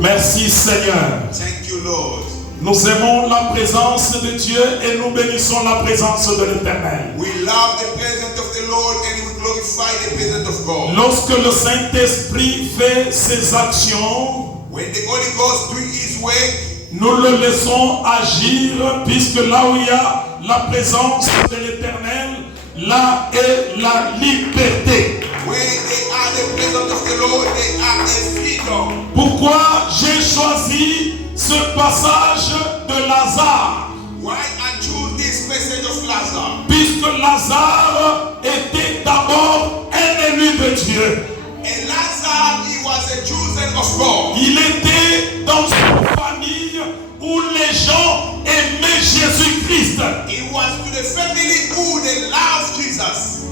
Merci Seigneur. Thank you, Lord. Nous aimons la présence de Dieu et nous bénissons la présence de l'Éternel. We love the presence of the Lord and we glorify the presence of God. Lorsque le Saint-Esprit fait ses actions, When the Holy Ghost doing His work, nous le laissons agir, puisque là où il y a la présence de l'Éternel, là est la liberté. where they are the presence of the Lord, they are a freedom. Pourquoi j'ai choisi ce passage de Lazare? Why I choose this message of Lazarus? Puisque Lazare était d'abord un élu de Dieu. And Lazarus, he was a chosen of God. Il était dans une famille où les gens aimaient Jésus-Christ. He was to the family who they love Jesus.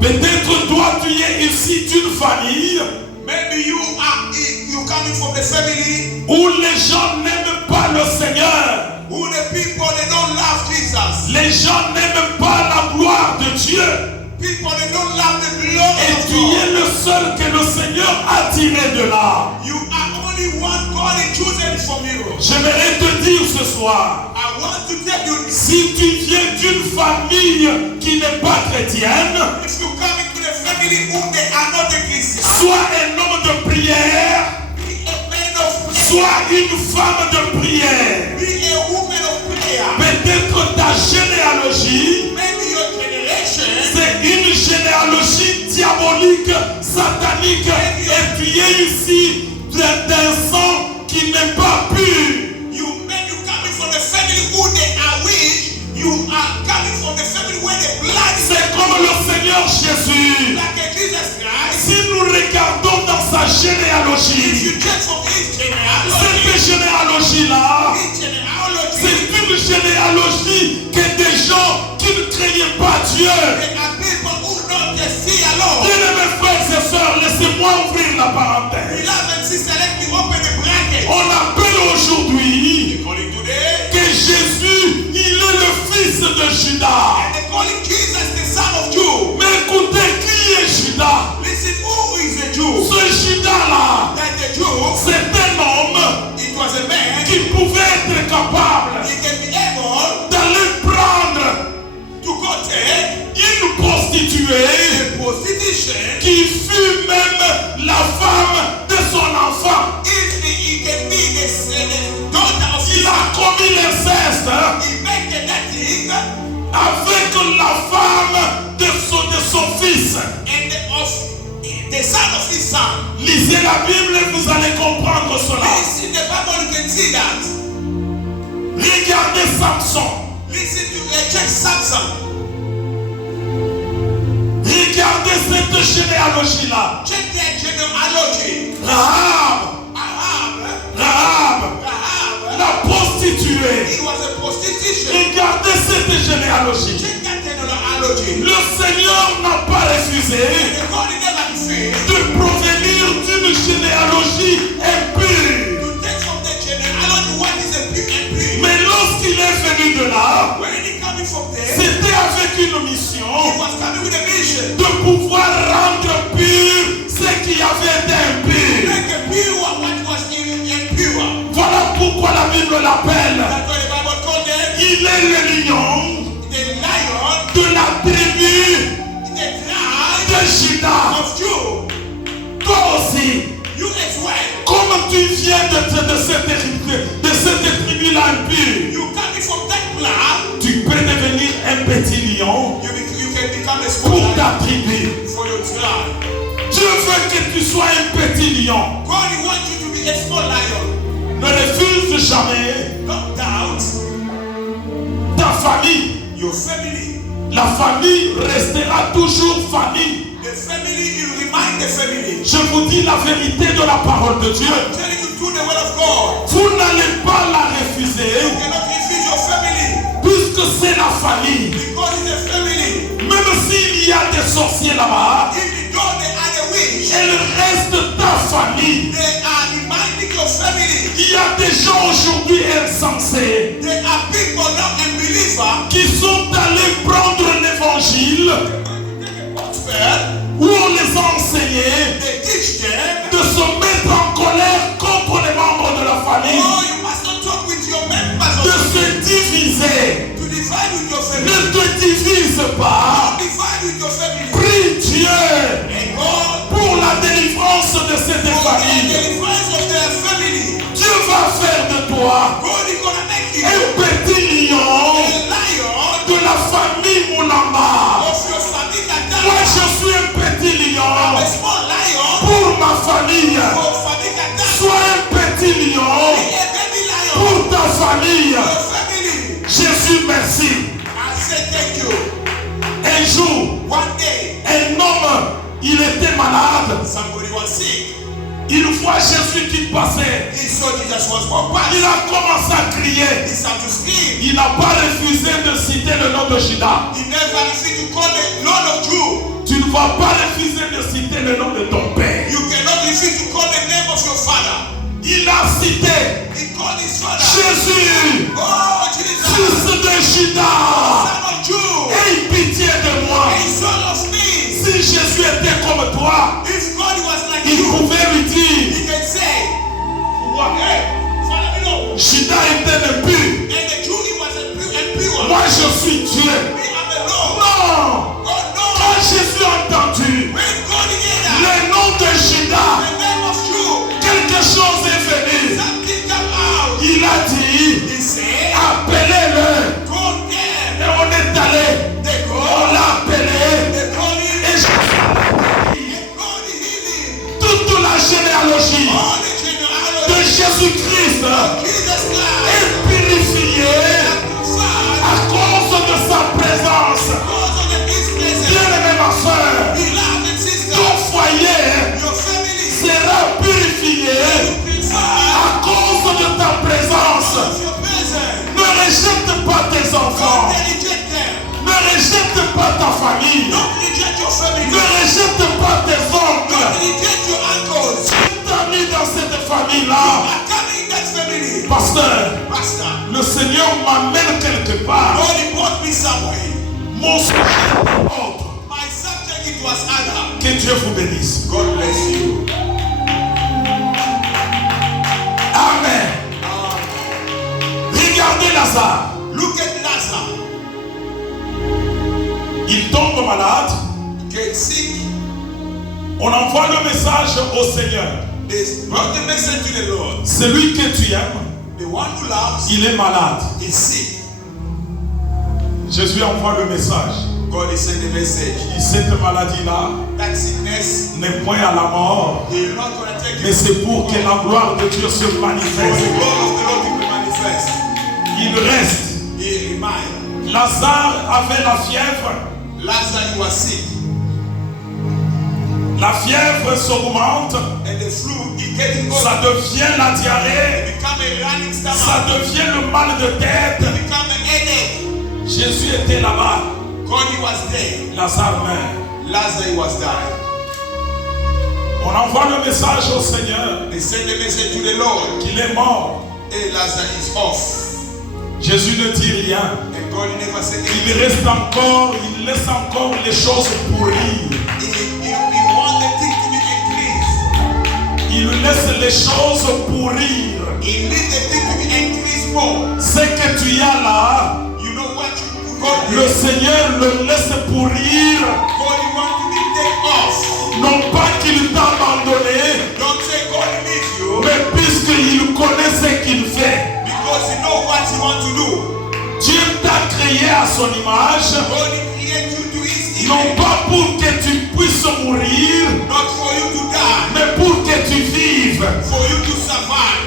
Peut-être toi tu es ici d'une famille Maybe you coming from the family où les gens n'aiment pas le Seigneur. who the people they don't love Jesus. Les gens n'aiment pas la gloire de Dieu. People they don't love the glory Et of tu es God. le seul que le Seigneur a tiré de là. You are only one God and chosen from you. J'aimerais te dire ce soir, I want to tell you, si tu viens d'une famille qui n'est pas chrétienne, if you come into the family who they are not a Christian, sois un homme de prière, be a man of prayer, sois une femme de prière. be a woman of prayer. Peut-être ta généalogie, Maybe your generation, c'est une généalogie diabolique, satanique, et tu es ici d'un sang qui n'est pas pur. you coming from the family who they are weak. You are coming from the family where the blood is C'est comme le Seigneur Jésus. like a Jesus Christ. Si nous regardons dans sa If généalogie, you check from his cette genealogy, généalogie-là, his genealogy, c'est une généalogie que des gens qui ne craignaient pas Dieu. there are people who don't just see alone. Bien mes frères et sœurs, laissez-moi ouvrir la parenthèse. Beloved and sister, let me open the bracket. On appelle aujourd'hui Calling today, que Jésus, il est le fils de Judas. and they calling Jesus the son of Jew. Mais écoutez, qui est Judas? Listen, who is a Jew? Ce Judas-là, That the Jew, c'est un homme it was a man, qui pouvait être capable he can be able d'aller prendre to go take une prostituée a prostitution. qui fut même la femme de son enfant. If he can be the daughter of Il his a commis l'inceste he make that thing avec la femme de son fils. and of the son of his son. Lisez la Bible et vous allez comprendre cela. Listen the Bible, you can see that. Regardez Samson. Listen to check Samson. Regardez cette généalogie-là. Check their genealogy. Rahab, Rahab, la prostituée. he was a prostitution. Regardez cette généalogie. Check that genealogy. Le Seigneur n'a pas refusé The God never refused de provenir d'une généalogie impure. to take from the genealogy what is a pure and pure. Mais lorsqu'il est venu de là, When he coming from there, c'était avec une he mission was coming with a mission. de pouvoir rendre pur ce qui avait été impur. Make a pure what was impure. Voilà pourquoi la Bible l'appelle. That's why the Bible called them Il est le lion the lion, de la tribu the tribe de Judas. of Jew. Toi aussi, You as well. comme tu viens de cette tribu-là impure, You coming from that blood, tu peux devenir un petit lion you can become a small pour lion ta tribu. for your tribe. Dieu veut que tu sois un petit lion. God wants you to be a small lion. Ne refuse jamais Don't doubt ta famille. your family. La famille restera toujours famille. The family, you remind the family. Je vous dis la vérité de la parole de Dieu. I'm telling you through the word of God. Vous n'allez pas la refuser You cannot refuse your family puisque c'est la famille. because it's a family. Même s'il y a des sorciers là-bas, Even though they are the witch, elle reste ta famille. they are reminding your family. Il y a des gens aujourd'hui insensés There are people not unbelievers qui sont allés prendre l'évangile where où on les a enseignés they teach them de se mettre en colère contre l'évangile. toi God is gonna make you un petit lion a lion de la famille Moulamba. of your family that Moi, died. je suis un petit lion A small lion pour ma famille. for family that died. Sois un petit lion Be a baby lion pour ta famille. for your family. Jésus, merci. I say thank you. Un jour, One day, un homme, il était malade. somebody was sick. Il voit Jésus qui passait. He saw Jesus was walking past. Il a commencé à crier. He started to scream. Il n'a pas refusé de citer le nom de Judas. He never refused to call the Lord of Jew. Tu ne vas pas refuser de citer le nom de ton père. You cannot refuse to call the name of your father. Il a cité He called his father. Jésus, Oh, Jesus, fils de Judas. son of Jew. Aie pitié de moi. A son of me. Si Jésus était comme toi, If God was like il you, pouvait lui dire, he can say, hey, follow me now. Judas était impur. And the Jew, he was impure. Moi, je suis Dieu. Me, I'm the Lord. Non. Oh, no. Quand Jésus a entendu When God heard that, le nom de Judas, the name of Jew, quelque chose est venu. something come out. Il a dit, He said, appelez-le. go there. Et on est allé. They On go. l'a appelé. They call him. Et God healed him. toute la généalogie All the de genealogy Jésus-Christ of Jesus Christ. est purifiée Father, à cause de sa présence. because of His presence, Bien-aimée ma soeur, beloved sister, ton foyer your family sera purifié purified à cause de ta présence. of your presence. Ne rejette pas tes enfants. Don't reject them. Ne rejette pas ta famille. Don't reject your family. Ne rejette pas tes Don't oncles. reject your uncles. Tu t'as mis dans cette You famille-là. are coming in that family. Pasteur, Pastor, le Seigneur m'amène quelque part. God he brought me somewhere. Mon sujet est autre. My subject it was Adam. Que Dieu vous bénisse. God bless you. Amen. Regardez Lazare. Look at Lazarus. Il tombe malade. Get sick. On envoie le message au Seigneur. They brought the message to the Lord. Celui que tu aimes, The one who loves il est malade. is sick. Jésus envoie le message. God is sending the message. Et cette maladie-là That sickness, n'est point à la mort, He is not going to take mais it. c'est pour que la gloire de Dieu se For the manifeste. glory of the Lord to be manifest. Il reste. He remind. Lazare avait la fièvre. Lazarus he was sick. La fièvre s'augmente. And the flu is getting Ça over. devient la diarrhée. It become a running Ça stomach. devient le mal de tête. It become a headache. Jésus était là-bas. God he was there. Lazare meurt. Lazarus was dying. On envoie le message au Seigneur They send the message to the Lord. qu'il est mort. Hey, Lazarus is off. Jésus ne dit rien. And God he never said Il anything. reste encore, il laisse encore les choses pourrir. He want the thing to be increased. Il laisse les choses pourrir. He need the thing to be increased more. Ce que tu as là, You know what you God le Seigneur le laisse pourrir. God you want to be take off. Non pas qu'il t'a abandonné, Don't say God needs you mais puisqu'il connaît ce qu'il fait. because you know what you want to do. Dieu t'a créé à son image, God created you to His non image, pas pour que tu puisses mourir, not for you to die, mais pour que tu vives. for you to survive.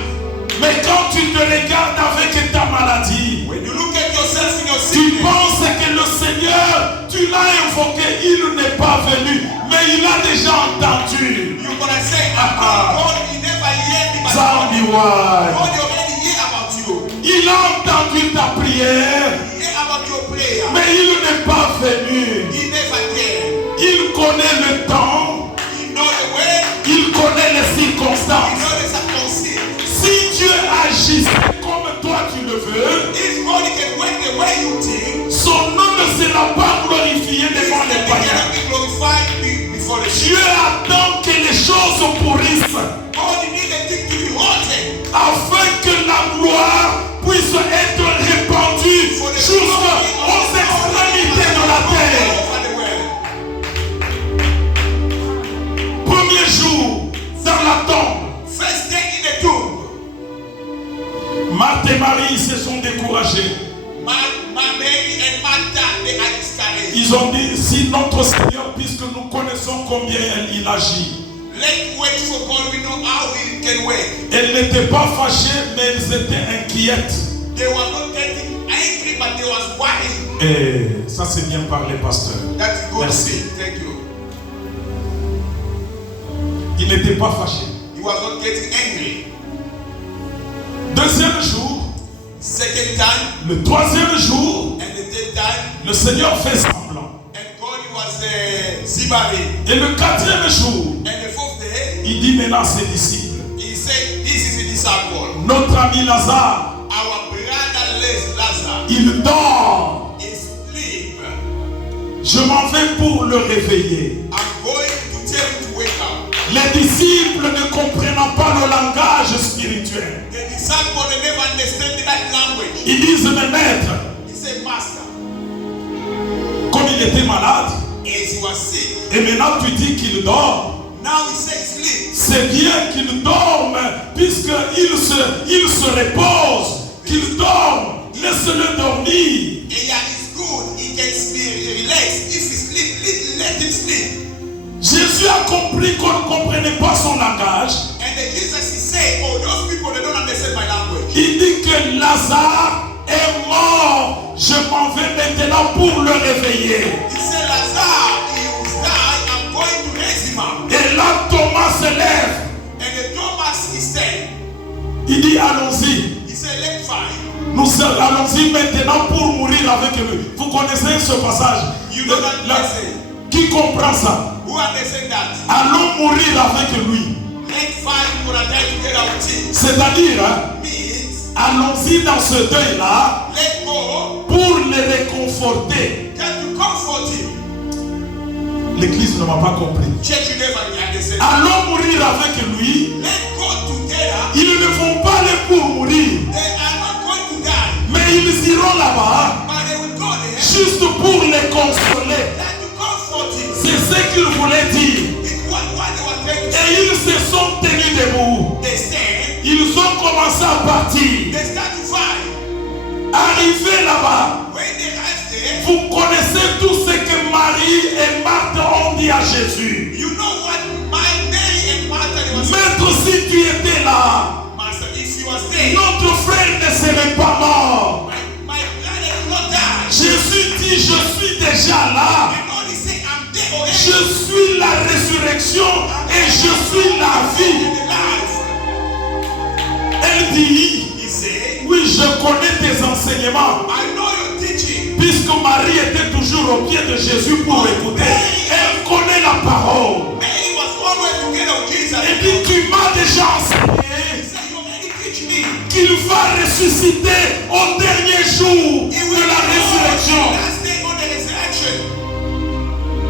Mais quand tu te regardes avec ta maladie, When you look at yourself in your tu sickness, penses que le Seigneur, tu l'as invoqué, il n'est pas venu, mais il a déjà entendu. you're gonna say, God, He never heard me, but Zambiwai. God already hear about you. Il a entendu ta prière, He hear about your prayer. mais il n'est pas venu. He never cared. Il connaît le temps, He know the way. il connaît les He circonstances. know the circumstances. Si Dieu agissait comme toi tu le veux, If God can work the way you think, son nom ne sera pas glorifié His devant les name païens. cannot be glorified before the Dieu attend que les choses pourrissent God need the thing to be rotten. afin que la gloire puisse être répandue For the jusqu'aux extrémités de la terre. over the world. Premier jour dans la tombe, First day in the tomb. Marc Marthe et Marie se sont découragés. Mary and Martha, they are discouraged. Ils ont dit, si notre Seigneur, puisque nous connaissons combien il agit. Let's wait for God, we know how we can wait. Elles n'étaient pas fâchées, mais elles étaient inquiètes. They were not getting angry, but they was worried. Et ça c'est bien parlé, pasteur. That's good. Merci. Thank you. Ils n'étaient pas fâchés. He was not getting angry. Deuxième jour, Second time, le troisième jour, and the third time, le Seigneur fait semblant. and God was Zibari. Et le quatrième jour, And the fourth day, il dit maintenant à ses disciples, he said, this is a disciple. notre ami Lazare, Our brother Lazarus il dort. is asleep. Je m'en vais pour le réveiller. I'm going to tell him to wake up. Les disciples ne comprenant pas le langage spirituel, The disciple, they never understand that language. ils disent, mais maître, He said, Master, comme il était malade, as he was sick, et maintenant tu dis qu'il dort, now he says sleep. c'est bien qu'il dorme, puisqu'il se repose, qu'il dorme, laisse-le dormir. And yeah, it's good. He can be relaxed. If he sleep, let him sleep. Jésus a compris qu'on ne comprenait pas son langage. And then Jesus, he said, oh, those people, they don't understand my language. Il dit que Lazare est mort. Je m'en vais maintenant pour le réveiller. He said, Lazarus, he was died. I'm going to raise him up. Et là, Thomas se lève. And then Thomas, he said, Il dit, allons-y. he said, let's find. Nous allons-y maintenant pour mourir avec lui. Vous connaissez ce passage? You know that lesson. Qui comprend ça? Who understand that? Allons mourir avec lui. Let's find for a die together with him. C'est-à-dire, Means, allons-y dans ce deuil-là let go, pour les réconforter. get to comfort him. L'église ne m'a pas compris. Church, you never understand. Allons mourir avec lui. Let go together. Ils ne vont pas aller pour mourir, They are not going to die, mais ils iront là-bas but they will go there. juste pour les consoler. Let to comfort him. C'est ce qu'il voulait dire. It's what they were trying to say. Et ils se sont tenus debout. They stand. Ils ont commencé à partir. They start to fight. Arrivés là-bas, When they arrive there, vous connaissez tout ce que Marie et Marthe ont dit à Jésus. you know what Mary and Martha they were saying. Maître, si tu étais là, Master, if he was there, notre frère ne serait pas mort. my brother will not die. Jésus dit, je suis déjà là. And God is saying, I'm there already. Je suis la résurrection et je suis la vie. In the life. Elle dit, He said, oui, je connais tes enseignements. I know your teaching. Puisque Marie était toujours au pied de Jésus pour écouter, elle connaît la parole. Mary was always together with Jesus. Elle dit, tu m'as déjà enseigné He said, you already teach me. qu'il va ressusciter au dernier jour He de will la résurrection. last day on the resurrection.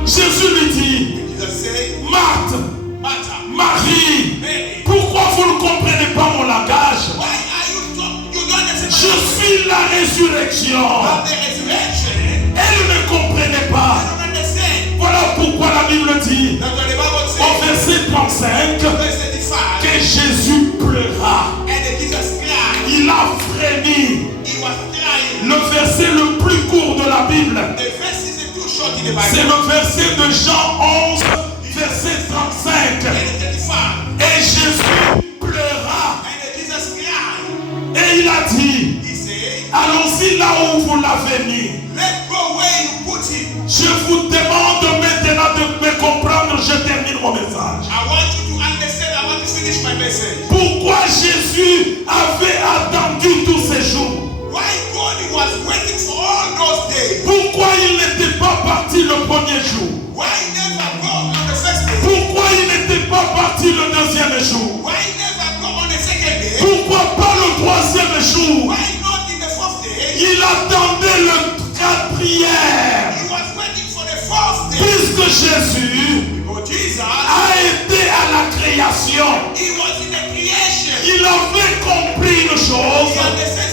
Jésus lui dit, Jesus said, Marthe, Martha, Marie, Mary, pourquoi vous ne comprenez pas mon langage? why are you talking? You don't understand Je suis la résurrection. about the resurrection. Elle ne comprenait I pas. don't understand. Voilà pourquoi la Bible dit That's what the Bible au says. verset 35 Verse 35. que Jésus pleura. And then Jesus cried. Il a frémi. He was crying. Le verset le plus court de la Bible, The verse isn't too short in the c'est Bible. le verset de Jean 11, verset 35. And then 35. Et Jésus pleura. And then Jesus cried. Et il a dit, He said, allons-y là où vous l'avez mis. let's go where you put him. Je vous demande maintenant de me comprendre. Je termine mon message. I want you to understand. I want to finish my message. Pourquoi Jésus avait attendu tous ces jours? Why God was waiting for all those days? Pourquoi il n'était pas parti le premier jour? Why he never go on the first day? Pourquoi il n'était pas parti le deuxième jour? Why he never go on the second day? Pourquoi pas le troisième jour? Why not in the fourth day? Il attendait le quatrième. He was waiting for the fourth day. Puisque Jésus Because Jesus, a été à la création, he was in the creation. il avait compris une He chose, understands